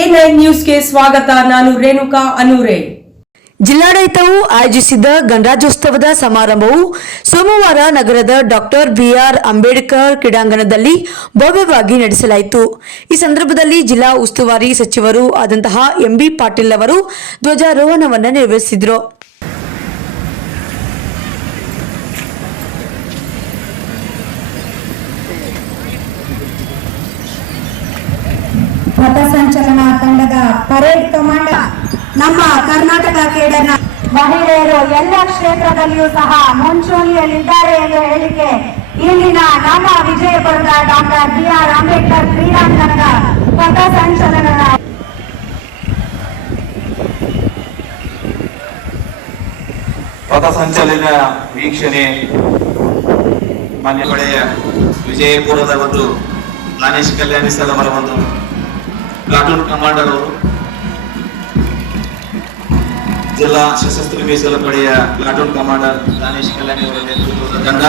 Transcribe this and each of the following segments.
A9 ನ್ಯೂಸ್ಗೆ ಸ್ವಾಗತ. ನಾನು ರೇಣುಕಾ ಅನೂರೆ. ಜಿಲ್ಲಾಡಳಿತವು ಆಯೋಜಿಸಿದ್ದ ಗಣರಾಜ್ಯೋತ್ಸವದ ಸಮಾರಂಭವು ಸೋಮವಾರ ನಗರದ ಡಾಕ್ಟರ್ ಬಿಆರ್ ಅಂಬೇಡ್ಕರ್ ಕ್ರೀಡಾಂಗಣದಲ್ಲಿ ಭವ್ಯವಾಗಿ ನಡೆಸಲಾಯಿತು. ಈ ಸಂದರ್ಭದಲ್ಲಿ ಜಿಲ್ಲಾ ಉಸ್ತುವಾರಿ ಸಚಿವರು ಆದಂತಹ ಎಂಬಿ ಪಾಟೀಲ್ ಅವರು ಧ್ವಜಾರೋಹಣವನ್ನು ನೆರವೇರಿಸಿದರು. ಪಥಸಂಚಲನ ತಂಡದ ಪರೇಡ್ ಕಮಾಂಡರ್ ನಮ್ಮ ಕರ್ನಾಟಕ ಕೇಡರ್ನ ಮಹಿಳೆಯರು ಎಲ್ಲ ಕ್ಷೇತ್ರದಲ್ಲಿಯೂ ಸಹ ಮುಂಚೂಣಿಯಲ್ಲಿದ್ದಾರೆ ಎಂದು ಹೇಳಿಕೆ ಇಲ್ಲಿನ ನಮ್ಮ ವಿಜಯಪುರದ ಡಾಕ್ಟರ್ ಬಿಆರ್ ಅಂಬೇಡ್ಕರ್ ಕ್ರೀಡಾಂಗಣದ ಪಥಸಂಚಲನ ವೀಕ್ಷಣೆ ಮಾನ್ಯ ಪಡೆಯ ವಿಜಯಪುರದ ಒಂದು ದಾನೇಶ್ ಕಲ್ಯಾಣಿ ಸರ್ ಅವರ ಒಂದು ಪ್ಲಾಟೂನ್ ಕಮಾಂಡರ್ ಅವರು, ಜಿಲ್ಲಾ ಸಶಸ್ತ್ರ ಮೀಸಲು ಪಡೆಯ ಪ್ಲಾಟೂನ್ ಕಮಾಂಡರ್ ದಾನೇಶ್ ಕಲ್ಯಾಣಿ ಅವರ ನೇತೃತ್ವದ ತಂಡ,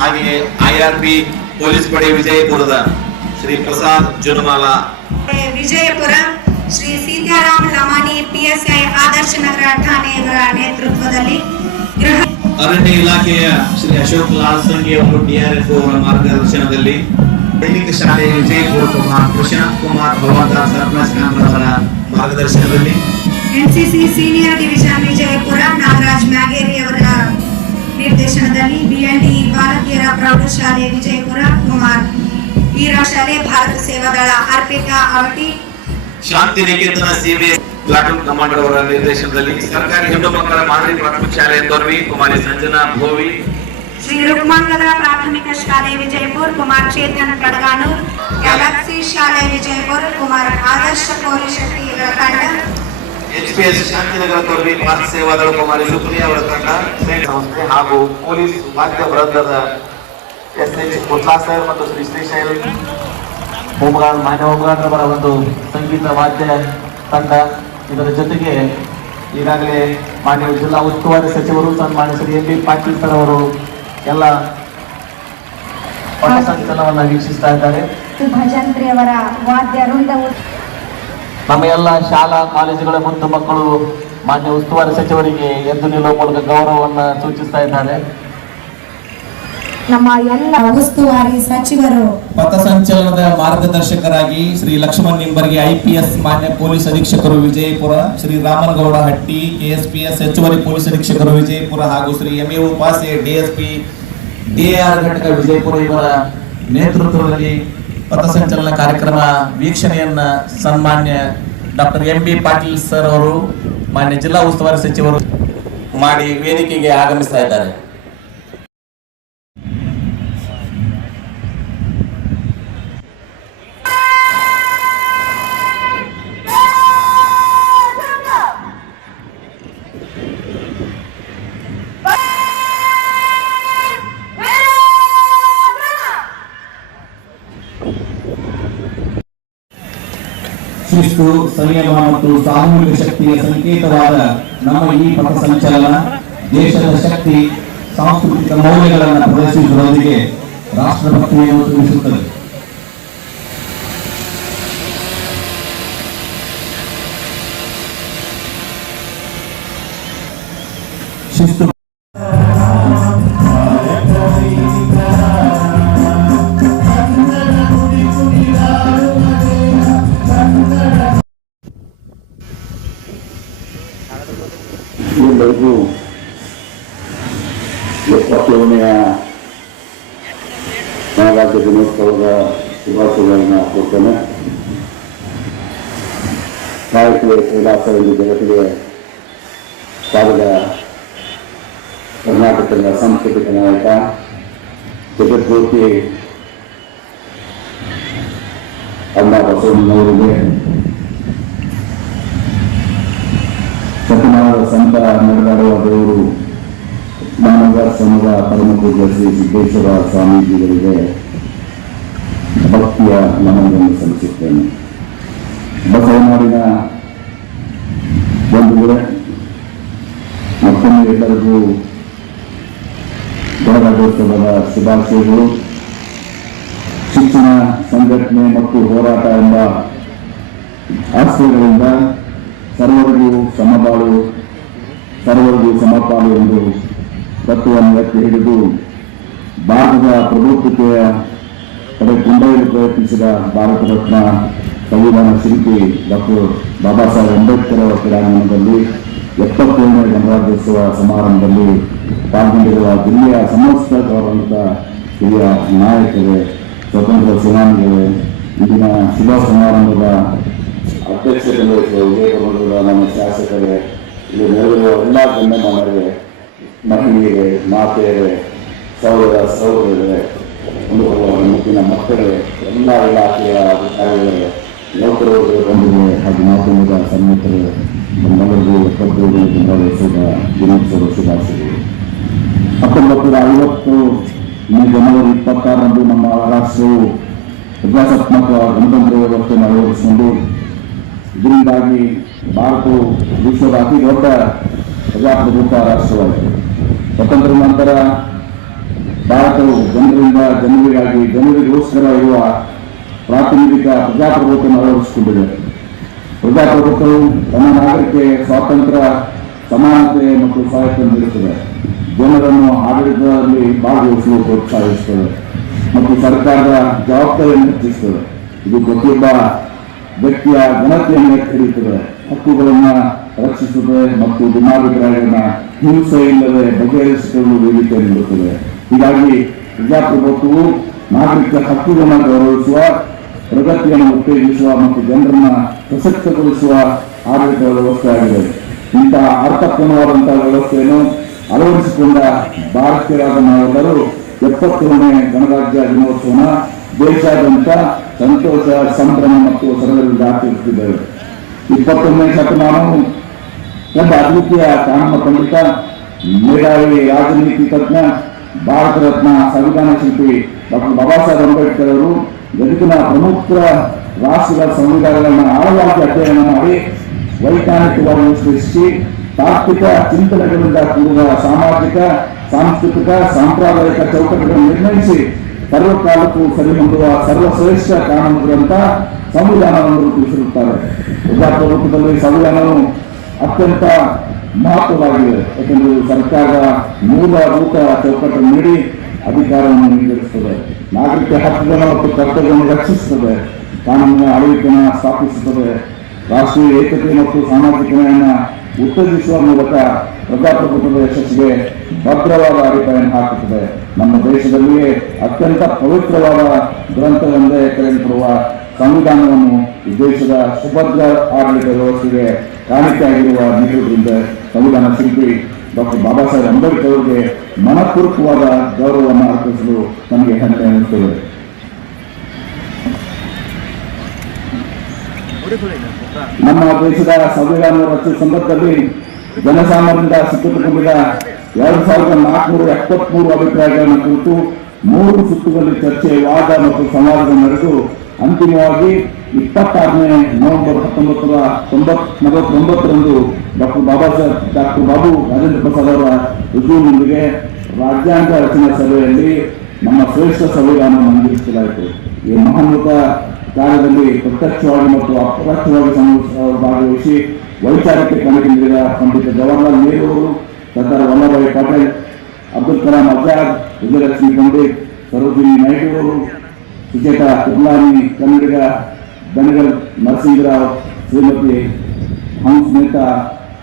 ಹಾಗೆಯೇ ಐಆರ್ಬಿ ಪೊಲೀಸ್ ಪಡೆ ವಿಜಯಪುರದ ಶ್ರೀ ಪ್ರಸಾದ್ ಜುನಮಾಲಾ, ವಿಜಯಪುರ ಶ್ರೀ ಸೀತಾರಾಮ್ ಲಮಾನಿ ಪಿಎಸ್ಐ ಆದರ್ಶ ನಗರ ಠಾಣೆಯವರ ನೇತೃತ್ವದಲ್ಲಿ, ಅರಣ್ಯ ಇಲಾಖೆಯ ಶ್ರೀ ಅಶೋಕ್ ಲಾಲ್ ಸಂಘಿ ಅವರು ಡಿಆರ್ಎಫ್ ಅವರ ಮಾರ್ಗದರ್ಶನದಲ್ಲಿ, ಸೈನಿಕ ಶಾಲೆ ವಿಜಯಪುರ ಕುಮಾರ್ ಪ್ರಶಾಂತ್ ಕುಮಾರ್ ಭಗವಂತ ಸರ್ಪಂಚ್ ಅವರ ಮಾರ್ಗದರ್ಶನದಲ್ಲಿ, NCC senior division Vijayapura Nagaraj Mageri ಅವರ ನಿರ್ದೇಶನದಲ್ಲಿ, ಬಿಎಲ್ಡಿ ಬಾಲಕಿಯರ ಪ್ರೌಢಶಾಲೆ ವಿಜಯಪುರ ಕುಮಾರ್ ವೀರ ಶಾಲೆ ಭಾರತ ಸೇವಾದಳ ಅರ್ಪಿತಾ ಅವಟಿ, ಶಾಂತಿ ನಿಕೇತನ ಸೇವೆ ಪ್ಲಾಟೂನ್ ಕಮಾಂಡರ್ ಅವರ ನಿರ್ದೇಶನದಲ್ಲಿ, ಸರ್ಕಾರಿ ಹೆಣ್ಣು ಮಕ್ಕಳ ಮಾದರಿ ಪ್ರಾಥಮಿಕ ಶಾಲೆ ತೋರ್ವಿ ಕುಮಾರಿ ಸಂಜನಾ ಭೋವಿ, ಶ್ರೀ ರುಕ್ಮಾಂಗದ ಪ್ರಾಥಮಿಕ ಶಾಲೆ ವಿಜಯಪುರ ಕುಮಾರ್ ಚೇತನ್ ಕಡಗಾನೂರ್, ಗ್ಯಾಲಕ್ಸಿ ಶಾಲೆ ವಿಜಯಪುರ ಕುಮಾರ್ ಆದರ್ಶ ಕೋರಿ ಶೆಟ್ಟಿ ಇವರ ತಂಡ, ಎಚ್ಪಿಎಸ್ ಶಾಂತಿನಗರ ತೋರ್ವಿ ಭಾರತ ಸೇವಾದಳ ಕುಮಾರಿ ಸುಪ್ರಿಯಾ ಅವರ ತಂಡ, ಸಂಸ್ಥೆ ಹಾಗೂ ಪೊಲೀಸ್ ವಾದ್ಯ ವೃಂದದ ಎಸ್ಎಚ್ ಪುತ್ಲಾ ಸರ್ ಮತ್ತು ಶ್ರೀ ಶ್ರೀಶೈಲ್ ಹೋಮಗಾರ್ ಮಾನ್ಯ ಹೋಮಗಾರರ ಒಂದು ಸಂಗೀತ ವಾದ್ಯ ತಂಡ, ಇದರ ಜೊತೆಗೆ ಈಗಾಗಲೇ ಮಾನ್ಯ ಜಿಲ್ಲಾ ಉಸ್ತುವಾರಿ ಸಚಿವರು ಸನ್ಮಾನ್ಯ ಶ್ರೀ ಎಂಬಿ ಪಾಟೀಲ್ ಸರ್ ಅವರು ಎಲ್ಲ ಪಥಸಂಚಲನವನ್ನು ವೀಕ್ಷಿಸ್ತಾ ಇದ್ದಾರೆ. ಭಜಂತ್ರಿ ಅವರ ವಾದ್ಯ ವೃಂದವು ನಮ್ಮ ಎಲ್ಲ ಶಾಲಾ ಕಾಲೇಜುಗಳ ಮುದ್ದು ಮಕ್ಕಳು ಮಾನ್ಯ ಉಸ್ತುವಾರಿ ಸಚಿವರಿಗೆ ಎದ್ದು ನಿಲ್ಲುವ ಮೂಲಕ ಗೌರವವನ್ನು ಸೂಚಿಸ್ತಾ ಇದ್ದಾರೆ. ನಮ್ಮ ಎಲ್ಲ ಉಸ್ತುವಾರಿ ಸಚಿವರು ಪಥಸಂಚಲನದ ಮಾರ್ಗದರ್ಶಕರಾಗಿ ಶ್ರೀ ಲಕ್ಷ್ಮಣ್ ನಿಂಬರ್ಗಿ ಐಪಿಎಸ್ ಮಾನ್ಯ ಪೊಲೀಸ್ ಅಧೀಕ್ಷಕರು ವಿಜಯಪುರ, ಶ್ರೀ ರಾಮನಗೌಡ ಹಟ್ಟಿ ಕೆಎಸ್ಪಿಎಸ್ ಹೆಚ್ಚುವರಿ ಪೊಲೀಸ್ ಅಧೀಕ್ಷಕರು ವಿಜಯಪುರ ಹಾಗೂ Shri MA Upase DSP D R ಘಟಕ ವಿಜಯಪುರ ಇವರ ನೇತೃತ್ವದಲ್ಲಿ ಪಥಸಂಚಲನ ಕಾರ್ಯಕ್ರಮ ವೀಕ್ಷಣೆಯನ್ನ ಸನ್ಮಾನ್ಯ ಡಾಕ್ಟರ್ ಎಂಬಿ ಪಾಟೀಲ್ ಸರ್ ಅವರು ಮಾನ್ಯ ಜಿಲ್ಲಾ ಉಸ್ತುವಾರಿ ಸಚಿವರು ಮಾಡಿ ವೇದಿಕೆಗೆ ಆಗಮಿಸ್ತಾ ಇದ್ದಾರೆ. ಶಿಸ್ತು, ಸಂಯಮ ಮತ್ತು ಸಾಮೂಹಿಕ ಶಕ್ತಿಯ ಸಂಕೇತವಾದ ನಮ್ಮ ಈ ಪಥಸಂಚಲನ ದೇಶದ ಶಕ್ತಿ, ಸಾಂಸ್ಕೃತಿಕ ಮೌಲ್ಯಗಳನ್ನು ಪ್ರದರ್ಶಿಸುವುದರೊಂದಿಗೆ ರಾಷ್ಟ್ರಭಕ್ತಿಯನ್ನು ತಿಳಿಸುತ್ತದೆ. ಶಿಸ್ತು ಎಲ್ಲರಿಗೂ 70ನೇ ಗಣರಾಜ್ಯ ದಿನೋತ್ಸವದ ಶುಭಾಶಯಗಳನ್ನು ಕೊಡ್ತೇನೆ. ಸಾಹಿತ್ಯ ಕೈಲಾಸದಲ್ಲಿ ಜಗತ್ತಿಗೆ ಸಾಗದ ಕರ್ನಾಟಕದ ಸಾಂಸ್ಕೃತಿಕ ನಾಯಕ ಜಗಜ್ಯೋತಿ ಅಣ್ಣ ಬಸವಣ್ಣನವರಿಗೆ ಶತಮಾನದ ಸಂತ ನಡೆದಾಡುವ ದೇವರು ಮಾನವ ಸಮದ ಪರಮ ಪೂಜ್ಯ ಶ್ರೀ ಸಿದ್ದೇಶ್ವರ ಸ್ವಾಮೀಜಿಗಳಿಗೆ ಭಕ್ತಿಯ ನಮನವನ್ನು ಸಲ್ಲಿಸುತ್ತೇನೆ. ಬಸವನಾಡಿನ ಬಂಧುಗಳೇ, ಮತ್ತೊಮ್ಮೆ ಎಲ್ಲರಿಗೂ ಗಣರಾಜ್ಯೋತ್ಸವದ ಶುಭಾಶಯಗಳು. ಶಿಕ್ಷಣ ಸಂಘಟನೆ ಮತ್ತು ಹೋರಾಟ ಎಂಬ ಆಶ್ರಯಗಳಿಂದ ಸರ್ವರಿಗೂ ಸಮಬಾಳು, ಸರ್ವರಿಗೂ ಸಮಪಾಲು ಎಂದು ತತ್ವವನ್ನು ಎತ್ತಿ ಹಿಡಿದು ಭಾರತದ ಪ್ರಭುತ್ವತೆಯ ಕಡೆ ಕೊಂಡೊಯ್ಯಲು ಪ್ರಯತ್ನಿಸಿದ ಭಾರತ ರತ್ನ ಸಂವಿಧಾನ ಶಿಲ್ಪಿ ಡಾಕ್ಟರ್ ಬಾಬಾ ಸಾಹೇಬ್ ಅಂಬೇಡ್ಕರ್ ಅವರ ಕ್ರೀಡಾಂಗಣದಲ್ಲಿ 77ನೇ ಗಣರಾಜ್ಯೋತ್ಸವ ಸಮಾರಂಭದಲ್ಲಿ ಪಾಲ್ಗೊಂಡಿರುವ ಜಿಲ್ಲೆಯ ಸಮಸ್ತ ಗೌರವಾನ್ವಿತ ಹಿರಿಯ ನಾಯಕರೇ, ಸ್ವತಂತ್ರ ಸೇನಾನಿಗಳೇ, ಇಂದಿನ ಶುಭ ಸಮಾರಂಭದ ಅಧ್ಯಕ್ಷತೆ ವಹಿಸುವ ವಿಜಯಪುರದ ನಮ್ಮ ಶಾಸಕರೇ, ಇಲ್ಲಿ ನೆರವೇರುವ ಎಲ್ಲ ಗಣ್ಯಮಾನರೇ, ಮಹಿಳೆಯರೇ, ಮಾತೆಯರೇ, ಸಹೋದರರೇ, ಮುಖ್ಯನ ಮಕ್ಕಳೇ, ಎಲ್ಲ ಇಲಾಖೆಯ ಅಧಿಕಾರಿಗಳೇ, ನೌಕರರು, ಬಂಧುಗಳೇ ಹಾಗೂ ಮಾಧ್ಯಮದ ಸನ್ನಿಹಿತರೇ, ನಮ್ಮೆಲ್ಲರಿಗೂ 75ನೇ ಗಣರಾಜ್ಯೋತ್ಸವದ ದಿನೋತ್ಸವ ಶುಭಾಶಯಗಳು. 1950 ಜನವರಿ 26ರಂದು ನಮ್ಮ ರಾಷ್ಟ್ರವು ಪ್ರಜಾಸತ್ತಾತ್ಮಕ ಗಣತಂತ್ರ ವ್ಯವಸ್ಥೆಯನ್ನು ಅಳವಡಿಸಿಕೊಂಡು ಇದರಿಂದಾಗಿ ಭಾರತವು ವಿಶ್ವದ ಅತಿ ದೊಡ್ಡ ಪ್ರಜಾಪ್ರಭುತ್ವ ರಾಷ್ಟ್ರವಾಯಿತು. ಸ್ವತಂತ್ರ ನಂತರ ಭಾರತವು ಜನರಿಂದ ಜನರಿಗಾಗಿ ಜನರಿಗೋಸ್ಕರ ಇರುವ ಪ್ರಾತಿನಿಧಿಕ ಪ್ರಜಾಪ್ರಭುತ್ವವನ್ನು ಅಳವಡಿಸಿಕೊಂಡಿದೆ. ಪ್ರಜಾಪ್ರಭುತ್ವವು ತನ್ನ ನಾಗರಿಕೆ ಸ್ವಾತಂತ್ರ್ಯ, ಸಮಾನತೆ ಮತ್ತು ಸ್ವಾಯತ್ತ ನೀಡುತ್ತದೆ. ಜನರನ್ನು ಆಡಳಿತದಲ್ಲಿ ಭಾಗವಹಿಸಲು ಪ್ರೋತ್ಸಾಹಿಸುತ್ತದೆ ಮತ್ತು ಸರ್ಕಾರದ ಜವಾಬ್ದಾರಿಯನ್ನು ಹೆಚ್ಚಿಸುತ್ತದೆ. ಇದು ಪ್ರತಿಯೊಬ್ಬ ವ್ಯಕ್ತಿಯ ಘನತೆಯನ್ನು ಎತ್ತಿಹಿಡಿಯುತ್ತದೆ, ಹಕ್ಕುಗಳನ್ನು ರಕ್ಷಿಸುತ್ತದೆ ಮತ್ತು ಭಿನ್ನಾಭಿಪ್ರಾಯಗಳನ್ನು ಹಿಂಸೆ ಇಲ್ಲದೆ ಬಗೆಹರಿಸಿಕೊಳ್ಳಲು ವೇದಿಕೆ ನೀಡುತ್ತದೆ. ಹೀಗಾಗಿ ಪ್ರಜಾಪ್ರಭುತ್ವವು ನಾಗರಿಕ ಹಕ್ಕುಗಳನ್ನು ಗೌರವಿಸುವ, ಪ್ರಗತಿಯನ್ನು ಉತ್ತೇಜಿಸುವ ಮತ್ತು ಜನರನ್ನು ಸಶಕ್ತಗೊಳಿಸುವ ಆಡಳಿತ ವ್ಯವಸ್ಥೆಯಾಗಿದೆ. ಇಂತಹ ಅರ್ಥಪೂರ್ಣವಾದಂತಹ ವ್ಯವಸ್ಥೆಯನ್ನು ಅಳವಡಿಸಿಕೊಂಡ ಭಾರತೀಯರಾದ ನಾವೆಲ್ಲರೂ 70ನೇ ಗಣರಾಜ್ಯ ದಿನೋತ್ಸವನ ದೇಶಾದ್ಯಂತ ಸಂತೋಷ, ಸಂಭ್ರಮ ಮತ್ತು ಸಡಗರದಿಂದ ಆಚರಿಸುತ್ತಿದ್ದೇವೆ. 21ನೇ ಶತಮಾನವು ಒಬ್ಬ ಅದ್ವಿತೀಯ ಕಾನೂನು ಪಂಡಿತ, ಮೇಧಾವಿ ರಾಜನೀತಿ ತಜ್ಞ, ಭಾರತ ರತ್ನ ಸಂವಿಧಾನ ಶಿಲ್ಪಿ ಡಾಕ್ಟರ್ ಬಾಬಾ ಸಾಹೇಬ್ ಅಂಬೇಡ್ಕರ್ ಅವರು ಜಗತ್ತಿನ ಪ್ರಮುಖ ರಾಷ್ಟ್ರಗಳ ಸಂವಿಧಾನಗಳನ್ನು ಆಳವಾಗಿ ಅಧ್ಯಯನ ಮಾಡಿ ವೈಜ್ಞಾನಿಕವಾಗಿ ವಿಶ್ಲೇಷಿಸಿ ತಾತ್ವಿಕ ಚಿಂತನೆಗಳಿಂದ ಕೂಡಿದ ಸಾಮಾಜಿಕ, ಸಾಂಸ್ಕೃತಿಕ, ಸಾಂಪ್ರದಾಯಿಕ ಚೌಕಟ್ಟುಗಳನ್ನು ನಿರ್ಣಯಿಸಿ ಸರ್ವಕಾಲಕ್ಕೂ ಸರಿಹೊಂದುವ ಸರ್ವಶ್ರೇಷ್ಠ ಕಾನೂನು ಗ್ರಂಥ ಸಂವಿಧಾನವನ್ನು ರೂಪಿಸಿರುತ್ತಾರೆ. ಪ್ರಜಾಪ್ರಭುತ್ವದಲ್ಲಿ ಸಂವಿಧಾನವು ಅತ್ಯಂತ ಮಹತ್ವವಾಗಿದೆ. ಯಾಕೆಂದರೆ ಸರ್ಕಾರದ ಮೂಲಭೂತ ಚೌಕಟ್ಟನ್ನು ನೀಡಿ ಅಧಿಕಾರವನ್ನು ನಿರ್ಧರಿಸುತ್ತದೆ, ನಾಗರಿಕ ಹಕ್ಕುಗಳನ್ನು ಮತ್ತು ಕರ್ತವ್ಯವನ್ನು ರಕ್ಷಿಸುತ್ತದೆ, ಕಾನೂನಿನ ಆಳ್ವಿಕೆಯನ್ನು ಸ್ಥಾಪಿಸುತ್ತದೆ, ರಾಷ್ಟ್ರೀಯ ಏಕತೆ ಮತ್ತು ಸಾಮಾಜಿಕ ನ್ಯಾಯವನ್ನು ಉತ್ತೇಜಿಸುವ ಮೂಲಕ ಪ್ರಜಾಪ್ರಭುತ್ವದ ಯಶಸ್ಸಿಗೆ ಭದ್ರವಾದ ಅಡಿಪಾಯನ್ನು ಹಾಕುತ್ತದೆ. ನಮ್ಮ ದೇಶದಲ್ಲಿಯೇ ಅತ್ಯಂತ ಪವಿತ್ರವಾದ ಗ್ರಂಥವೆಂದೇ ಕರೆಯಲ್ಪಡುವ ಸಂವಿಧಾನವನ್ನು ಈ ದೇಶದ ಸುಭದ್ರ ಆಡಳಿತ ವ್ಯವಸ್ಥೆಗೆ ಕಾಣಿಕೆಯಾಗಿರುವ ನೀಡುವುದರಿಂದ ಸಂವಿಧಾನ ಶಿಲ್ಪಿ ಡಾಕ್ಟರ್ ಬಾಬಾ ಸಾಹೇಬ್ ಅಂಬೇಡ್ಕರ್ ಅವರಿಗೆ ಮನಪೂರ್ವಕವಾದ ಗೌರವವನ್ನು ಅರ್ಪಿಸಲು ನಮಗೆ ಹೆಮ್ಮೆ ಎನ್ನಿಸುತ್ತದೆ. ನಮ್ಮ ದೇಶದ ಸಂವಿಧಾನ ರಚಿಸುವ ಸಂದರ್ಭದಲ್ಲಿ ಜನಸಾಮಾನ್ಯರಿಂದ ಸಿಕ್ಕಿಟ್ಟುಕೊಂಡಿದ್ದ 2473 ಅಭಿಪ್ರಾಯಗಳನ್ನು ಕುರಿತು 3 ಸುತ್ತುಗಳಲ್ಲಿ ಚರ್ಚೆ, ವಾದ ಮತ್ತು ಸಂವಾದ ನಡೆದು ಅಂತಿಮವಾಗಿ 26ನೇ ನವೆಂಬರ್ 1949ರಂದು ಡಾಕ್ಟರ್ ಬಾಬು ರಾಜೇಂದ್ರ ಪ್ರಸಾದ್ ಅವರ ರುಜುವಿನೊಂದಿಗೆ ರಾಜ್ಯಾಂಗ ರಚನಾ ಸಭೆಯಲ್ಲಿ ನಮ್ಮ ಶ್ರೇಷ್ಠ ಸಂವಿಧಾನವನ್ನು ಮಂಡಿಸಲಾಯಿತು. ಈ ಮಹಾನ್ವಿತ ಕಾರ್ಯದಲ್ಲಿ ಪ್ರತ್ಯಕ್ಷವಾಗಿ ಮತ್ತು ಅಪರೋಕ್ಷವಾಗಿ ಭಾಗವಹಿಸಿ ವೈಚಾರಿಕ ಕಣಕ್ಕೆ ನೀಡಿದ ಪಂಡಿತ ಜವಾಹರ್ಲಾಲ್ ನೆಹರು ಅವರು, ಸರ್ದಾರ್ ವಲ್ಲಭಭಾಯಿ ಪಟೇಲ್, ಅಬ್ದುಲ್ ಕಲಾಂ ಆಜಾದ್, ವಿಜಯಲಕ್ಷ್ಮಿ ಪಂಡಿತ್, ಸರೋಜಿನಿ ನಾಯ್ಡು ಅವರು, ಸುಚೇತಾ ಕುರ್ಲಾನಿ, ಕನ್ನಡಿಗ Benegal Narasimha Rao, Shrimati Hansa Mehta,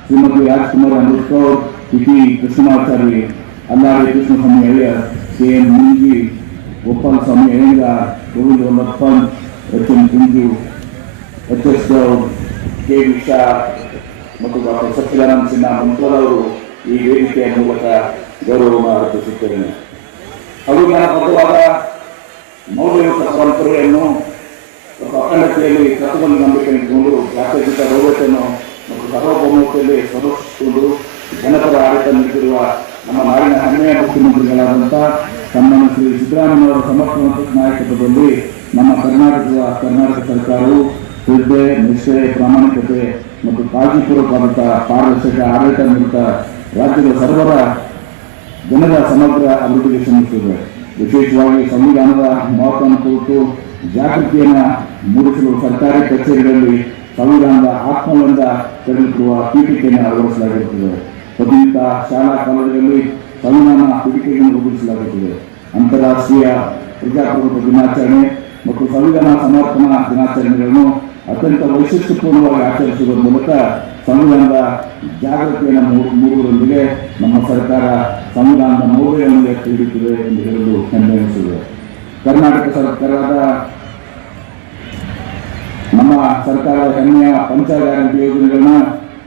Shrimati Rajkumari Amrit Kaur, T Krishnamachari, Alladi Krishnaswami Iyer, K N. Munshi, Gopala Swami Ayyangar, Govind Ballabh Pant, H M. Kunju, H S. Gowda, K. Visha ಮತ್ತು ಡಾಕ್ಟರ್ ಸಚ್ಚಿದಾನಂದ ಸಿನ್ಹಾ ಮುಂತಾದವರು ಈ ವೇದಿಕೆಯ ಮೂಲಕ ಗೌರವವನ್ನು ಅರ್ಪಿಸುತ್ತೇನೆ. ಅಭಿಜ್ಞಾನಬದ್ಧವಾದ ಮೌಲ್ಯಯುತ ಪರಂಪರೆಯನ್ನು ಮತ್ತು ಅಖಂಡತೆಯಲ್ಲಿ ತತ್ವದಲ್ಲಿ ನಂಬಿಕೆ ಇಟ್ಟುಕೊಂಡು ಜಾತ್ಯತೀತ ಗೌರವತೆಯನ್ನು ಮತ್ತು ಸಾರ್ವಭೌಮತೆಯಲ್ಲಿ ಸಂರಕ್ಷಿಸಿಕೊಂಡು ಜನಪರ ಆಡಳಿತ ನೀಡುತ್ತಿರುವ ನಮ್ಮ ನಾಡಿನ ಹೆಮ್ಮೆಯ ಮುಖ್ಯಮಂತ್ರಿಗಳಾದಂಥ ಸನ್ಮಾನ್ಯ ಶ್ರೀ ಸಿದ್ದರಾಮಯ್ಯ ಸಮರ್ಥ ನಾಯಕತ್ವದಲ್ಲಿ ನಮ್ಮ ಕರ್ನಾಟಕ ಸರ್ಕಾರವು ಶ್ರದ್ಧೆ, ನಿಷ್ಠೆ, ಪ್ರಾಮಾಣಿಕತೆ ಮತ್ತು ಕಾಳಜಿಪೂರ್ವಕವಾದಂಥ ಪಾರದರ್ಶಕ ಆಡಳಿತ ನೀಡುತ್ತಾ ರಾಜ್ಯದ ಸರ್ವರ ಜನರ ಸಮಗ್ರ ಅಭಿವೃದ್ಧಿಗೆ ಶ್ರಮಿಸುತ್ತದೆ. ವಿಶೇಷವಾಗಿ ಸಂವಿಧಾನದ ಮಹತ್ವವನ್ನು ಕುರಿತು ಜಾಗೃತಿಯನ್ನು ಮೂಡಿಸಲು ಸರ್ಕಾರಿ ಕಚೇರಿಗಳಲ್ಲಿ ಸಂವಿಧಾನದ ಆತ್ಮದಿಂದ ತೆರೆದಿರುವ ಪೀಠಿಕೆಯನ್ನು ಅಳವಡಿಸಲಾಗಿರುತ್ತದೆ. ಪ್ರತಿನಿತ್ಯ ಶಾಲಾ ಕಾಲೇಜುಗಳಲ್ಲಿ ಸಂವಿಧಾನ ಪೀಠಿಕೆಯನ್ನು ರೂಪಿಸಲಾಗುತ್ತದೆ. ಅಂತಾರಾಷ್ಟ್ರೀಯ ಪ್ರಜಾಪ್ರಭುತ್ವ ದಿನಾಚರಣೆ ಮತ್ತು ಸಂವಿಧಾನ ಸಮರ್ಪಣಾ ದಿನಾಚರಣೆಗಳನ್ನು ಅತ್ಯಂತ ವೈಶಿಷ್ಟ್ಯಪೂರ್ಣವಾಗಿ ಆಚರಿಸುವ ಮೂಲಕ ಸಂವಿಧಾನದ ಜಾಗೃತಿಯನ್ನು ಮೂಡುವುದರೊಂದಿಗೆ ನಮ್ಮ ಸರ್ಕಾರ ಸಂವಿಧಾನದ ಮೌಲ್ಯಗಳನ್ನು ಎತ್ತಿ ಹಿಡಿಯುತ್ತದೆ ಎಂದು ಹೇಳಲು ಹೆಮ್ಮೆ ಎನಿಸುತ್ತದೆ. ಕರ್ನಾಟಕ ಸರ್ಕಾರದ ನಮ್ಮ ಸರ್ಕಾರದ ಹೆಮ್ಮೆಯ ಪಂಚ ಗ್ಯಾರಂಟಿ ಯೋಜನೆಗಳನ್ನ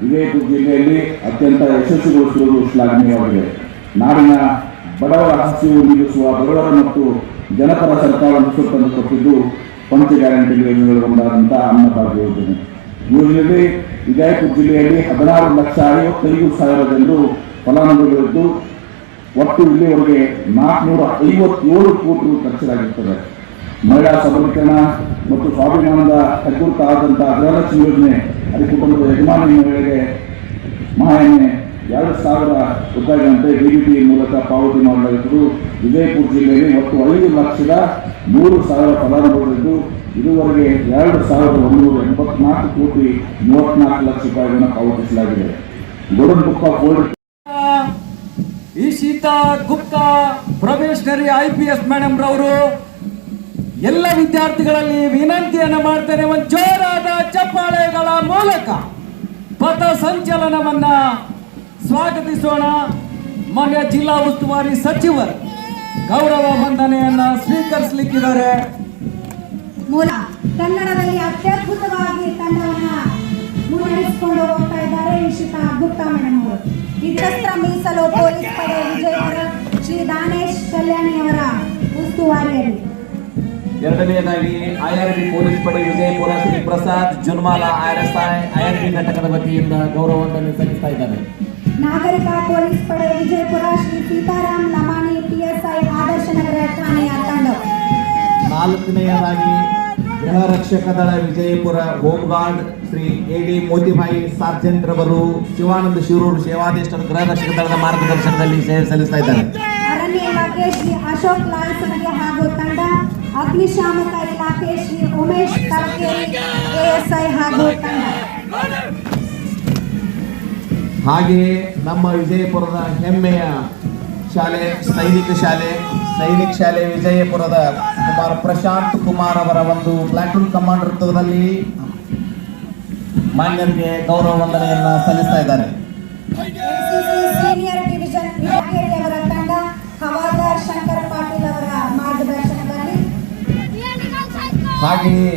ವಿಜಯಪುರ ಜಿಲ್ಲೆಯಲ್ಲಿ ಅತ್ಯಂತ ಯಶಸ್ವಿಗೊಳಿಸುವುದು ಶ್ಲಾಘನೀಯವಾಗಿದೆ. ನಾಡಿನ ಬಡವರ ಹಸಿವು ನೀಗಿಸುವ ಬಡವರ ಮತ್ತು ಜನಪರ ಸರ್ಕಾರ ತಂದು ಕೊಟ್ಟಿದ್ದು ಪಂಚ ಗ್ಯಾರಂಟಿ ಯೋಜನೆಗಳು ಒಂದಾದಂಥ ಅನ್ನಭಾಗ್ಯ ಯೋಜನೆ. ಯೋಜನೆಯಲ್ಲಿ ವಿಜಯಪುರ ಜಿಲ್ಲೆಯಲ್ಲಿ 16,55,000 ಜನರು ಫಲಾನುಭವಿಗಳಿದ್ದು ಒಟ್ಟು ಇಲ್ಲಿವರೆಗೆ 457 ಕೋಟಿ ರು ಖರ್ಚಾಗಿರುತ್ತದೆ. ಮಹಿಳಾ ಸಬಲೀಕರಣ ಮತ್ತು ಸ್ವಾಭಿಮಾನದ ಹೆಗ್ಗುರುತಾದಂಥ ಗೃಹಲಕ್ಷ್ಮಿ ಯೋಜನೆ ಅಡಿಕುಟುಂಬದ ಯಜಮಾನಿ ಮಹಿಳೆಗೆ ಮಾಯನ್ನೇ 2,000 ರೂಪಾಯಿಗಳಂತೆ DBT ಮೂಲಕ ಪಾವತಿ ಮಾಡಲಾಗಿದ್ದು ವಿಜಯಪುರ ಜಿಲ್ಲೆಯಲ್ಲಿ ಒಟ್ಟು 5,03,000 ಫಲಾನುಭವಿಗಳಿದ್ದು ಇದುವರೆಗೆ 2,184 ಕೋಟಿ 34 ಲಕ್ಷ ರೂಪಾಯಿಗಳನ್ನು ಪಾವತಿಸಲಾಗಿದೆ. Golden book of world Ishita Gupta probationary IPS madam ರವರು ಎಲ್ಲ ವಿದ್ಯಾರ್ಥಿಗಳಲ್ಲಿ ವಿನಂತಿಯನ್ನು ಮಾಡ್ತೇನೆ, ಒಂದು ಜೋರಾದ ಚಪ್ಪಾಳೆಗಳ ಮೂಲಕ ಪಥ ಸಂಚಲನವನ್ನ ಸ್ವಾಗತಿಸೋಣ. ಮಾನ್ಯ ಜಿಲ್ಲಾ ಉಸ್ತುವಾರಿ ಸಚಿವರು ಗೌರವ ವಂದನೆಯನ್ನ ಸ್ವೀಕರಿಸಲಿಕ್ಕಿದ್ದಾರೆ. ಮೂಲ ಕನ್ನಡದಲ್ಲಿ ಅತ್ಯದ್ಭುತವಾಗಿ ತಂಡವನ್ನ ಮುನ್ನಡೆಸಿಕೊಂಡು ಹೋಗ್ತಾ ಇದ್ದಾರೆ ಈಶಿತಾ ಗುಪ್ತಾ ಮೇಡಮ್ ಅವರು. ಸಶಸ್ತ್ರ ಮೀಸಲು ಪೊಲೀಸ್ ಪಡೆ ವಿಜಯಪುರ ಶ್ರೀ ದಾನೇಶ್ ಕಲ್ಯಾಣಿ ಅವರ ಉಸ್ತುವಾರಿಯಲ್ಲಿ. ಎರಡನೆಯದಾಗಿ IRB ಪೊಲೀಸ್ ಪಡೆ ವಿಜಯಪುರ ಶ್ರೀ ಪ್ರಸಾದ್ ಜುನ್ಮಾಲ RSI IRB ಘಟಕದ ವತಿಯಿಂದ ಗೌರವವನ್ನು ಸಲ್ಲಿಸ್ತಾ ಇದ್ದಾರೆ. ನಾಗರಿಕ ಪೊಲೀಸ್ ಪಡೆ ವಿಜಯಪುರ ಶ್ರೀ ಸೀತಾರಾಮ್ ಲಮಾಣಿ PSI ಆದರ್ಶ ನಗರ ಠಾಣೆಯ ತಂಡ. ನಾಲ್ಕನೆಯದಾಗಿ ಗೃಹ ರಕ್ಷಕ ದಳ Vijayapura home guard Shri AD Motibhai sergeant ರವರು ಶಿವಾನಂದ ಶಿರೂರು ಸೇವಾದೇಶದ ಗೃಹ ರಕ್ಷಕ ದಳದ ಮಾರ್ಗದರ್ಶನದಲ್ಲಿ ಸೇವೆ ಸಲ್ಲಿಸ್ತಾ ಇದ್ದಾರೆ. ಅರಣ್ಯ ಇಲಾಖೆ ಶ್ರೀ ಅಶೋಕ್ ಲಾಲ್ ಸರಿಗೆ ಹಾಗೂ ತಂಡ, ಅಗ್ನಿಶಾಮಕ ಇಲಾಖೆ ಶ್ರೀ ಉಮೇಶ್ ತಲಕೇರಿ ASI ಹಾಗೂ ತಂಡ. ಹಾಗೆಯೇ ನಮ್ಮ ವಿಜಯಪುರದ ಹೆಮ್ಮೆಯ ಶಾಲೆ ಸೈನಿಕ ಶಾಲೆ ವಿಜಯಪುರದ ಪ್ರಶಾಂತ್ ಕುಮಾರ್ ಅವರ ಒಂದು ಪ್ಲಾಟೂನ್ ಕಮಾಂಡರ್ತ್ವದಲ್ಲಿ ಮಾನ್ಯರಿಗೆ ಗೌರವ ವಂದನೆಯನ್ನ ಸಲ್ಲಿಸ್ತಾ ಇದ್ದಾರೆ. NCC ಸೀನಿಯರ್ ಡಿವಿಷನ್ ಇಲಾಖೆಯವರ ತಂಡ ಹವಾಲ್ದಾರ್ ಶಂಕರ್ ಪಾಟೀಲ್ ಅವರ ಮಾರ್ಗದರ್ಶನದಲ್ಲಿ. ಹಾಗೆಯೇ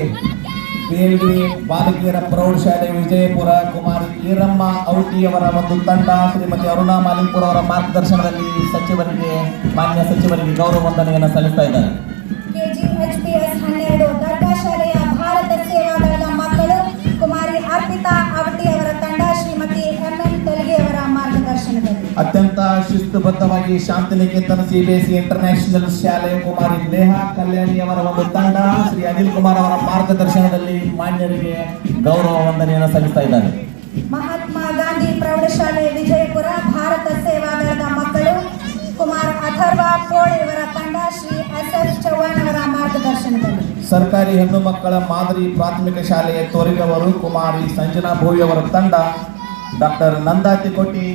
PLD ಬಾಲಕಿಯರ ಪ್ರೌಢಶಾಲೆ ವಿಜಯಪುರ ಕುಮಾರಿ ಈರಮ್ಮ ಔಟಿಯವರ ಒಂದು ತಂಡ ಶ್ರೀಮತಿ ಅರುಣಾ ಮಾಲಿಂಪುರ ಅವರ ಮಾರ್ಗದರ್ಶನದಲ್ಲಿ ಮಾನ್ಯ ಸಚಿವರಿಗೆ ಗೌರವ ವಂದನೆಯನ್ನು ಸಲ್ಲಿಸ್ತಾ ಇದ್ದಾರೆ. KGHPS 12 ದರ್ಗಾ ಶಾಲೆಯ ಭಾರತ ಸೇವಾದಳದ ಮಕ್ಕಳು ಕುಮಾರಿ ಅರ್ಪಿತಾ ಅವಟಿ ಅವರ ತಂಡ ಶ್ರೀಮತಿ MN ತೆಲಗಿ ಅವರ ಮಾರ್ಗದರ್ಶನದಲ್ಲಿ. ಅತ್ಯಂತ ಶಿಸ್ತುಬದ್ಧವಾಗಿ ಶಾಂತಿನಿಕೇತನ CBSE ಇಂಟರ್ನ್ಯಾಷನಲ್ ಶಾಲೆ ಕುಮಾರಿ ನೇಹಾ ಕಲ್ಯಾಣಿ ಅವರ ಒಂದು ತಂಡ ಶ್ರೀ ಅನಿಲ್ ಕುಮಾರ್ ಅವರ ಮಾರ್ಗದರ್ಶನದಲ್ಲಿ ಮಾನ್ಯರಿಗೆ ಗೌರವ ವಂದನೆಯನ್ನು ಸಲ್ಲಿಸ್ತಾ ಇದ್ದಾರೆ. ಮಹಾತ್ಮ ಗಾಂಧಿ ಪ್ರೌಢಶಾಲೆ ವಿಜಯಪುರ ಭಾರತ ಸೇವಾದಳದ ಮಕ್ಕಳು ಕುಮಾರ್ ಅಥರ್ವ ಪೋಳ್ ಇವರ ತಂಡ ಶ್ರೀ SF ಚವ್ಹಾಣ್ ಅವರ ಮಾರ್ಗದರ್ಶನದಲ್ಲಿ. ಸರ್ಕಾರಿ ಹೆಣ್ಣು ಮಕ್ಕಳ ಮಾದರಿ ಪ್ರಾಥಮಿಕ ಶಾಲೆಯ ತೋರಿಗವರು ಕುಮಾರಿ ಸಂಜನಾ ಭೋವಿ ಅವರ ತಂಡ ಡಾಕ್ಟರ್ ನಂದಾ ತಿಕೋಟಿ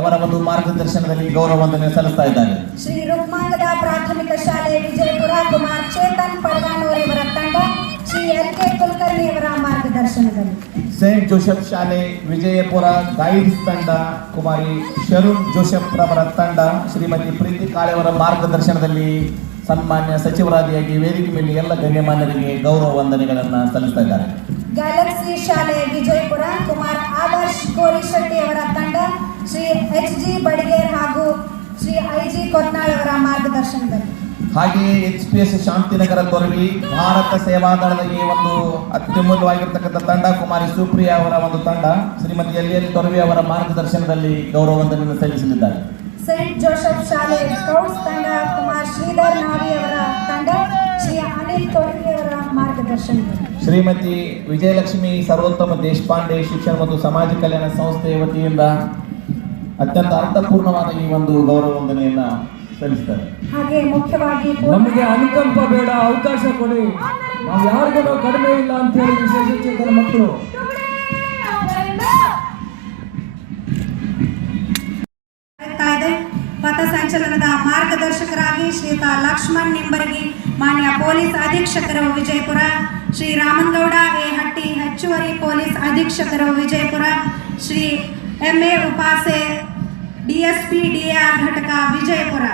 ಅವರ ಒಂದು ಮಾರ್ಗದರ್ಶನದಲ್ಲಿ ಗೌರವ ವಂದನೆ ಸಲ್ಲಿಸ್ತಾ ಇದ್ದಾರೆ. ಶ್ರೀ ರುಕ್ಮಾಂಗದ ಪ್ರಾಥಮಿಕ ಶಾಲೆ ವಿಜಯಪುರ ಕುಮಾರ್ ಚೇತನ್ ಪಡ್ಗಾನೂರ್ ಇವರ ತಂಡ ಶ್ರೀ LK ಕುಲಕರ್ಣಿ ಅವರ ಮಾರ್ಗದರ್ಶನದಲ್ಲಿ. ಸೇಂಟ್ ಜೋಸೆಫ್ ಶಾಲೆ ವಿಜಯಪುರ ಗೈಡ್ಸ್ ತಂಡ ಕುಮಾರಿ ಶರುಣ್ ಜೋಸೆಫ್ ರವರ ತಂಡ ಶ್ರೀಮತಿ ಪ್ರೀತಿ ಕಾಳೆಯವರ ಮಾರ್ಗದರ್ಶನದಲ್ಲಿ ಸನ್ಮಾನ್ಯ ಸಚಿವರಾದಿಯಾಗಿ ವೇದಿಕೆ ಮೇಲೆ ಎಲ್ಲ ಗಣ್ಯಮಾನ್ಯರಿಗೆ ಗೌರವ ವಂದನೆಗಳನ್ನು ಸಲ್ಲಿಸ್ತಾ ಇದ್ದಾರೆ. ಗ್ಯಾಲಕ್ಸಿ ಶಾಲೆ ವಿಜಯಪುರ ಕುಮಾರ್ ಆದರ್ಶ್ ಕೋರಿಶೆಟ್ಟಿ ಅವರ ತಂಡ ಶ್ರೀ HG ಬಡಿಗೇರ್ ಹಾಗೂ ಶ್ರೀ IG ಕೊತ್ನಾಳ್ ಅವರ ಮಾರ್ಗದರ್ಶನದಲ್ಲಿ. ಹಾಗೆಯೇ HPS ಶಾಂತಿನಗರ ತೊರವಿ ಭಾರತ ಸೇವಾದಳದ ಈ ಒಂದು ಅತ್ಯಮೂಲ್ಯವಾಗಿರ್ತಕ್ಕಂಥ ತಂಡ ಕುಮಾರಿ ಸುಪ್ರಿಯಾ ಅವರ ಒಂದು ತಂಡ ಶ್ರೀಮತಿ LL ತೊರವಿ ಅವರ ಮಾರ್ಗದರ್ಶನದಲ್ಲಿ ಗೌರವ ವಂದನೆಯನ್ನು ಸಲ್ಲಿಸಲಿದ್ದಾರೆ. ಸೇಂಟ್ ಜೋಸೆಫ್ ಶಾಲೆ ಸ್ಕೌಟ್ಸ್ ತಂಡ ಕುಮಾರ್ ಶ್ರೀಧರ್ ನಾವಿ ಅವರ ತಂಡ ಶ್ರೀ ಅನಿಲ್ ತೊರವಿ ಅವರ ಮಾರ್ಗದರ್ಶನದಲ್ಲಿ. ಶ್ರೀಮತಿ ವಿಜಯಲಕ್ಷ್ಮಿ ಸರ್ವೋತ್ತಮ ದೇಶಪಾಂಡೆ ಶಿಕ್ಷಣ ಮತ್ತು ಸಮಾಜ ಕಲ್ಯಾಣ ಸಂಸ್ಥೆಯ ವತಿಯಿಂದ ಅತ್ಯಂತ ಅರ್ಥಪೂರ್ಣವಾದ ಈ ಒಂದು ಗೌರವ ವಂದನೆಯನ್ನ ಸಲ್ಲಿಸ್ತಾರೆ. ಹಾಗೆ ಮುಖ್ಯವಾಗಿ ನಮಗೆ ಅನುಕಂಪ ಬೇಡ, ಅವಕಾಶ ಕೊಡಿ. ನಾವು ಯಾರಿಗೂ ಕಡಿಮೆ ಇಲ್ಲ ಅಂತ ಹೇಳಿ ವಿಶೇಷ ಚೇತನ ಮಕ್ಕಳು ಮಾರ್ಗದರ್ಶಕರಾಗಿ ಶ್ರೀಯುತ ಲಕ್ಷ್ಮಣ್ ನಿಂಬರ್ಗಿ, ಮಾನ್ಯ ಪೊಲೀಸ್ ಅಧೀಕ್ಷಕರು ವಿಜಯಪುರ, ಶ್ರೀ ರಾಮನಗೌಡ ಎ ಹಟ್ಟಿ, ಹೆಚ್ಚುವರಿ ಪೊಲೀಸ್ ಅಧೀಕ್ಷಕರು Vijayapura, Shri MA Upase, DSP DR ಘಟಕ ವಿಜಯಪುರ.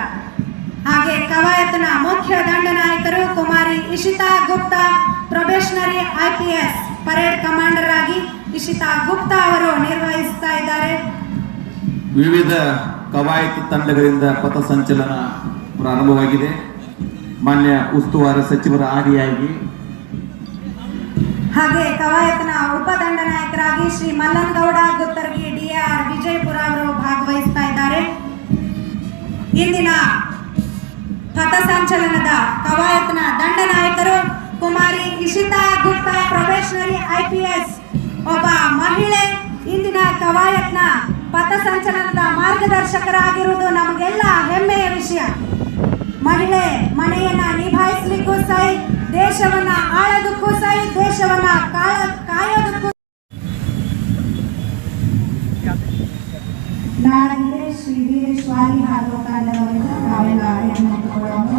ಹಾಗೆ ಕವಾಯತ್ನ ಮುಖ್ಯ ದಂಡನಾಯಕರು Kumari Ishita Gupta, probationary IPS parade commander ಆಗಿ ಇಶಿತಾ ಗುಪ್ತಾ ಅವರು ನಿರ್ವಹಿಸ್ತಾ ಇದ್ದಾರೆ. ವಿವಿಧ ಕವಾಯತು ತಂಡಗಳಿಂದ ಪಥಸಂಚಲನ ಪ್ರಾರಂಭವಾಗಿದೆ. ಮಾನ್ಯ ಉಸ್ತುವಾರಿ ಸಚಿವರ ಆದಿಯಾಗಿ ಹಾಗೆ ಕವಾಯತ್ನ ಉಪದಂಡನಾಯಕರಾಗಿ ಶ್ರೀ ಮಲ್ಲನಗೌಡ ಗುತ್ತರ್ಗಿ DR ವಿಜಯಪುರ ಅವರು ಭಾಗವಹಿಸ್ತಾ ಇದ್ದಾರೆ. ಇಂದಿನ ಪಥಸಂಚಲನದ ಕವಾಯತ್ನ ದಂಡನಾಯಕರು ಕುಮಾರಿ ಇಶಿತಾ ಗುಪ್ತಾ, ಪ್ರೊಬೇಷನರಿ IPS, ಒಬ್ಬ ಮಹಿಳೆ. ಇಂದಿನ ಕವಾಯತ್ನ ಪಥಸಂಚಲನದ ಮಾರ್ಗದರ್ಶಕರಾಗಿರುವುದು ನಮಗೆಲ್ಲ ಹೆಮ್ಮೆಯ ವಿಷಯ. ಮಹಿಳೆ ಮನೆಯನ್ನ ನಿಭಾಯಿಸಲಿಕ್ಕೂ ಸೈ, ದೇಶವನ್ನ ಆಳೋದಕ್ಕೂ ಸೈ, ದೇಶವನ್ನ ಕಾಯೋದಕ್ಕೂ. ನಾಳೆ ಶ್ರೀ ವೀರೇಶ್ವರಿ ಹಾಗೂ ತಂಡದವರಿಂದ ನಾವೆಲ್ಲ ಹೆಣ್ಣುಗಳನ್ನು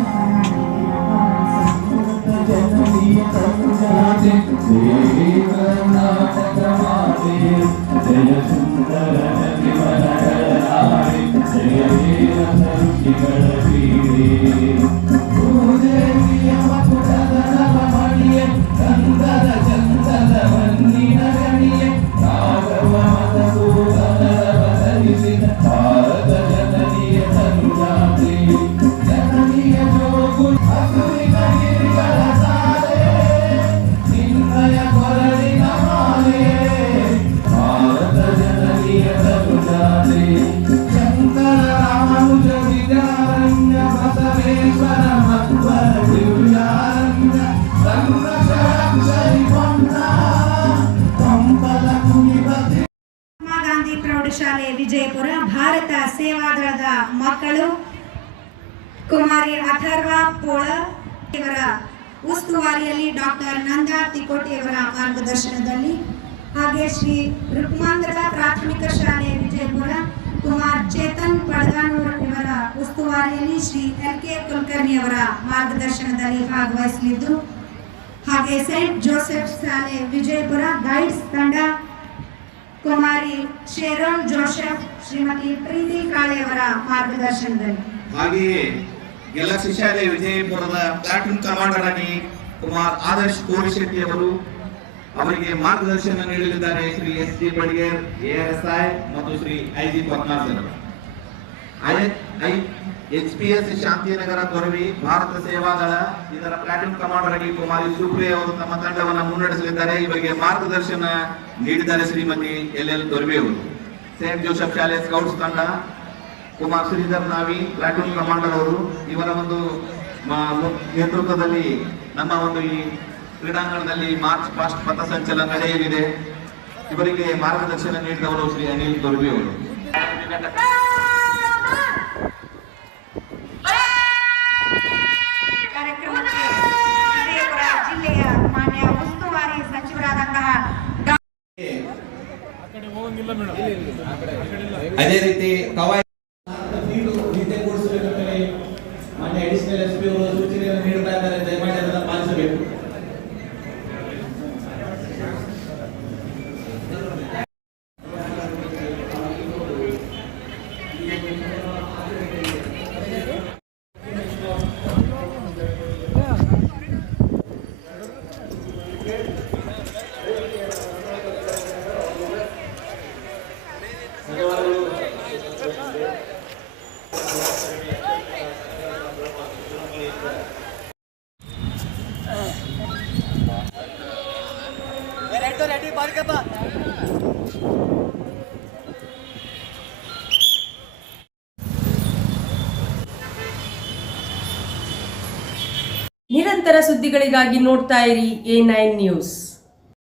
ಗಾಂಧಿ ಪ್ರೌಢಶಾಲೆ ವಿಜಯಪುರ, ಭಾರತ ಸೇವಾದಳದ ಮಕ್ಕಳು ಕುಮಾರಿ ಅಥರ್ವ ಪೋಳ ಇವರ ಉಸ್ತುವಾರಿಯಲ್ಲಿ ಡಾಕ್ಟರ್ ನಂದಾ ತಿಕೋಟಿಯವರ ಮಾರ್ಗದರ್ಶನದಲ್ಲಿ, ಹಾಗೆ ಶ್ರೀ ರುಕ್ಮಾಂಧ್ರ ಪ್ರಾಥಮಿಕ ಶಾಲೆ ವಿಜಯಪುರ ಕುಮಾರ್ ಚೇತನ್ ಪಡಗಾನೂರ್ ಇವರ ಉಸ್ತುವಾರಿಯಲ್ಲಿ ಶ್ರೀ LK ಕುಲಕರ್ಣಿ ಅವರ ಮಾರ್ಗದರ್ಶನದಲ್ಲಿ ಭಾಗವಹಿಸಲಿದ್ದು, ಹಾಗೆ ಸೇಂಟ್ ಜೋಸೆಫ್ ಶಾಲೆ ವಿಜಯಪುರ ಗೈಡ್ಸ್ ತಂಡ ಕುಮಾರಿ ಶೇರೋನ್ ಜೋಸೆಫ್, ಶ್ರೀಮತಿ ಪ್ರೀತಿ ಕಾಳೆಯವರ ಮಾರ್ಗದರ್ಶನದಲ್ಲಿ. ಹಾಗೆಯೇ ಗ್ಯಾಲಕ್ಸಿ ಶಾಲೆ ವಿಜಯಪುರದ ಪ್ಲಾಟೂನ್ ಕಮಾಂಡರ್ ಆಗಿ ಕುಮಾರ್ ಆದರ್ಶ್ ಕೋರಿಶೆಟ್ಟಿ ಅವರು, ಅವರಿಗೆ ಮಾರ್ಗದರ್ಶನ ನೀಡಲಿದ್ದಾರೆ ಶ್ರೀ SD ಬಡಿಗೇರ್ ASI ಮತ್ತು ಶ್ರೀ IG ಪದ್ಮಾರ್ಜನ್. HPS ಶಾಂತಿನಗರ ತೊರವಿ, ಭಾರತ ಸೇವಾದಳ, ಇದರ ಪ್ಲಾಟೂನ್ ಕಮಾಂಡರ್ ಆಗಿ ಕುಮಾರಿ ಸುಪ್ರಿಯ ಅವರು ತಮ್ಮ ತಂಡವನ್ನು ಮುನ್ನಡೆಸಲಿದ್ದಾರೆ. ಇವರಿಗೆ ಮಾರ್ಗದರ್ಶನ ನೀಡಿದ್ದಾರೆ ಶ್ರೀಮತಿ LL ತೊರವಿ ಅವರು. ಸೇಂಟ್ ಜೋಸೆಫ್ ಶಾಲೆ ಸ್ಕೌಟ್ಸ್ ತಂಡ ಕುಮಾರ್ ಶ್ರೀಧರ್ ನಾವಿ, ಪ್ಲಾಟೂನ್ ಕಮಾಂಡರ್ ಅವರು, ಇವರ ಒಂದು ನೇತೃತ್ವದಲ್ಲಿ ನಮ್ಮ ಒಂದು ಈ ಕ್ರೀಡಾಂಗಣದಲ್ಲಿ ಮಾರ್ಚ್ ಪಾಸ್ಟ್ ಪಥಸಂಚಲನ ನಡೆಯಲಿದೆ. ಇವರಿಗೆ ಮಾರ್ಗದರ್ಶನ ನೀಡಿದವರು ಶ್ರೀ ಅನಿಲ್ ತೊರವಿ ಅವರು. ಕಾರ್ಯಕ್ರಮಕ್ಕೆ ವಿಜಯಪುರ ಜಿಲ್ಲೆಯ ಮಾನ್ಯ ಉಸ್ತುವಾರಿ ಸಚಿವರಾದಂತಹ ಅದೇ ರೀತಿ ಕವಾಯತ್ ಮಾನ್ಯ ಅಡಿಷನಲ್ SP ಅವರು ಸೂಚನೆಯನ್ನು ನೀಡ್ತಾ ಇದ್ದಾರೆ. ದಯಮಾಡಿ ಅದನ್ನು ಪಾಲಿಸಬೇಕು. ನಿರಂತರ ಸುದ್ದಿಗಳಿಗಾಗಿ ನೋಡ್ತಾ ಇರಿ A9 ನ್ಯೂಸ್.